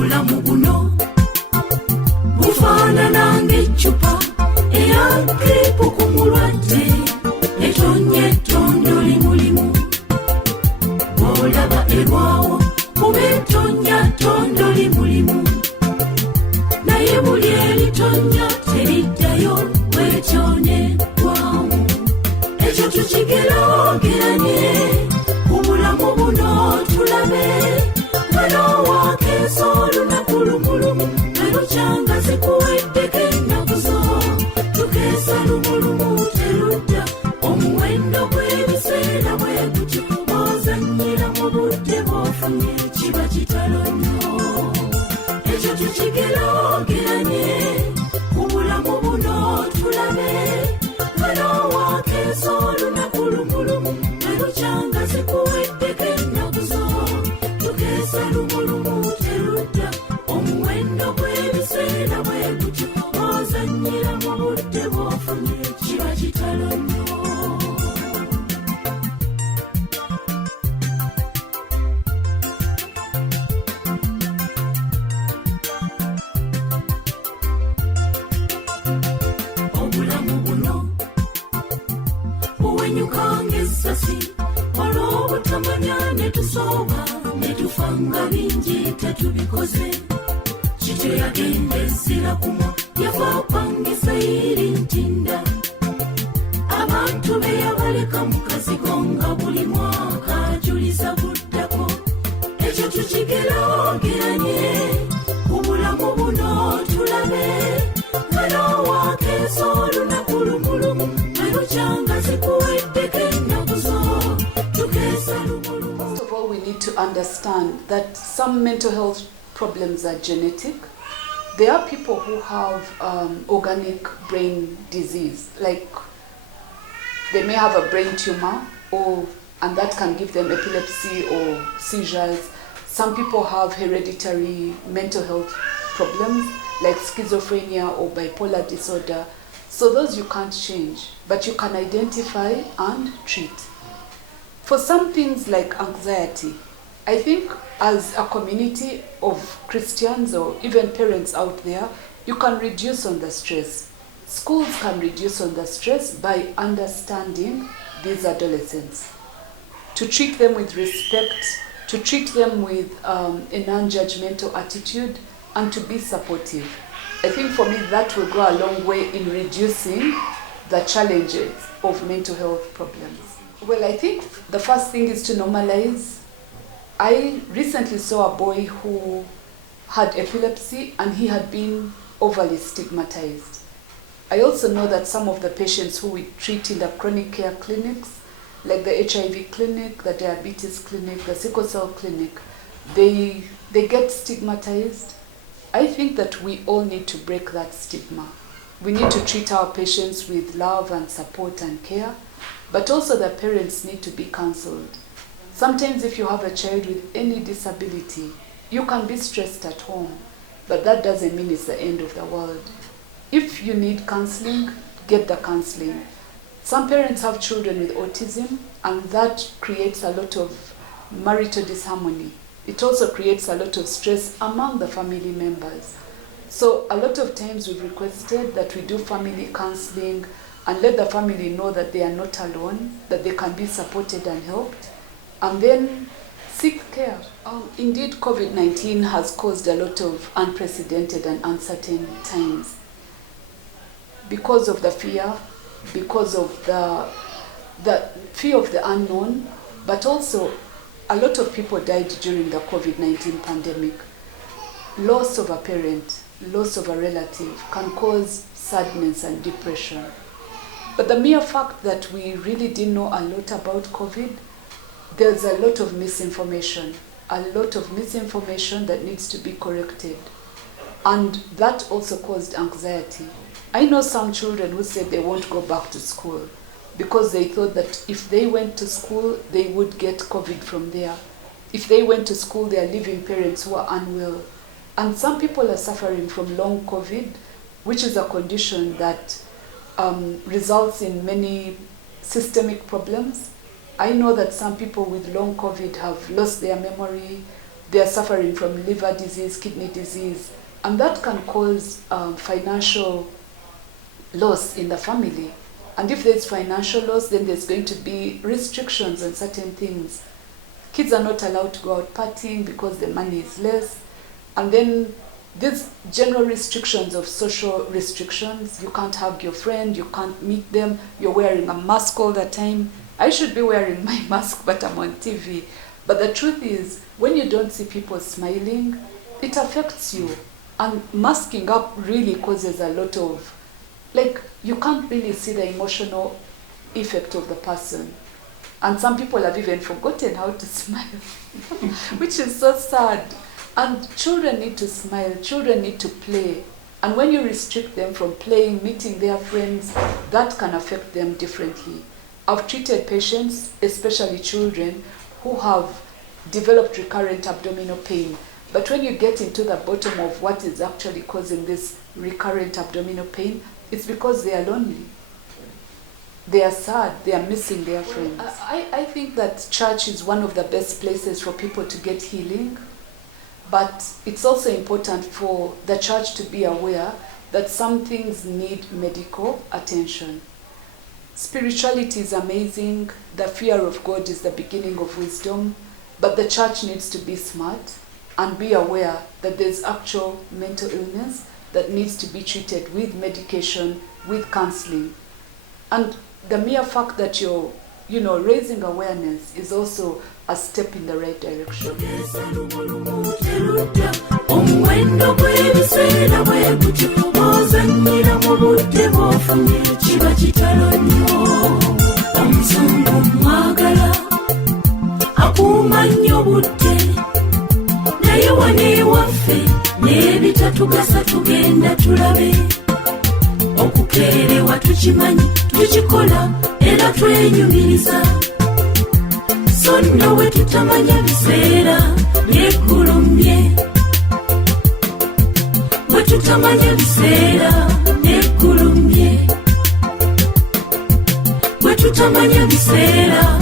obulamu buno bufaanana ng'eccupa eya gripu ku mulwadde etonnya ettondo limulimu bw'olaba erwawo kuba etonnya ttondo limulimu naye buli eritonnya teriddayo bw'ekyonebwamu ekyo tukigeraageranye ku bulamu buno tulabe ng'olowaakeesa olunaku lumulumu lwelukyanga zikuweddeko ennaku zo tukeesa lumulumu terudda omuwendo gw'ebiseera bwe gutyo ozannyira mu budde bw'ofunye kiba kitalo nnyo ekyo tukigeraageranye ku bulamu buno tulabe ng'olowaakeesa olunaku lumulumu lwelukyanga zikuweddeko ennaku zo tukeesa lumulumu terudda omuwendo gw'ebiseera bwe gutyo ozannyira mu budde bw'ofunye kiba kitalo nnyo obulamu buno buwenyuka ng'essasi olw'obutamanya ne tusooba ne tufa nga bingi tetubikoze kityo yagenda essira kumwa yafa apangisa iri ntinda abantu be yabaleka mu kazigo nga buli mwaka ajuliza buddako ekyo tukigeraageranye ku bulamu buno tulabe ng'olowaakeesa olunaku lumulumu lwelukyanga zikuweddeko ennaku zo tukeesa lumulumu. First of all, we need to understand that some mental health problems are genetic. There are people who have organic brain disease, like they may have a brain tumor, and that can give them epilepsy or seizures. Some people have hereditary mental health problems, like schizophrenia or bipolar disorder. So those you can't change, but you can identify and treat. For some things like anxiety, I think as a community of Christians or even parents out there, you can reduce on the stress. Schools can reduce on the stress by understanding these adolescents, to treat them with respect, to treat them with a non-judgmental attitude, and to be supportive. I think for me that will go a long way in reducing the challenges of mental health problems. Well, I think the first thing is to normalize. I recently saw a boy who had epilepsy and he had been overly stigmatized. I also know that some of the patients who we treat in the chronic care clinics, like the HIV clinic, the diabetes clinic, the sickle cell clinic, they get stigmatized. I think that we all need to break that stigma. We need to treat our patients with love and support and care, but also the parents need to be counseled. Sometimes if you have a child with any disability, you can be stressed at home, but that doesn't mean it's the end of the world. If you need counseling, get the counseling. Some parents have children with autism, and that creates a lot of marital disharmony. It also creates a lot of stress among the family members. So a lot of times we've requested that we do family counseling and let the family know that they are not alone, that they can be supported and helped, and then seek care. Indeed, COVID-19 has caused a lot of unprecedented and uncertain times because of the fear, because of the fear of the unknown, but also a lot of people died during the COVID-19 pandemic. Loss of a parent, loss of a relative can cause sadness and depression. But the mere fact that we really didn't know a lot about COVID, there's a lot of misinformation that needs to be corrected. And that also caused anxiety. I know some children who said they won't go back to school because they thought that if they went to school, they would get COVID from there. If they went to school, they are leaving parents who are unwell. And some people are suffering from long COVID, which is a condition that results in many systemic problems. I know that some people with long COVID have lost their memory, they are suffering from liver disease, kidney disease, and that can cause financial loss in the family. And if there's financial loss, then there's going to be restrictions on certain things. Kids are not allowed to go out partying because the money is less. And then these general restrictions of social restrictions, you can't hug your friend, you can't meet them, you're wearing a mask all the time. I should be wearing my mask, but I'm on TV. But the truth is, when you don't see people smiling, it affects you. And masking up really causes a lot of, like, you can't really see the emotional effect of the person. And some people have even forgotten how to smile, which is so sad. And children need to smile, children need to play. And when you restrict them from playing, meeting their friends, that can affect them differently. I've treated patients, especially children, who have developed recurrent abdominal pain. But when you get into the bottom of what is actually causing this recurrent abdominal pain, it's because they are lonely. They are sad, they are missing their friends. I think that church is one of the best places for people to get healing, but it's also important for the church to be aware that some things need medical attention. Spirituality is amazing, the fear of God is the beginning of wisdom, but the church needs to be smart and be aware that there's actual mental illness that needs to be treated with medication, with counseling. And the mere fact that you're, raising awareness is also a step in the right direction. Omuwendo gw'ebiseera bwe gutyo bw'ozannyira mu budde bw'ofunye kiba kitalo nnyo. Omuzungu mwagala akuuma nnyo budde, naye wano ewaffe n'ebitatugasa tugenda tulabe. Okukeerewa tukimanyi, tukikola era twenyumiriza. So nno we tutamanya biseera by'eggulumbye. We tutamanya biseera by'eggulumbye. We tutamanya biseera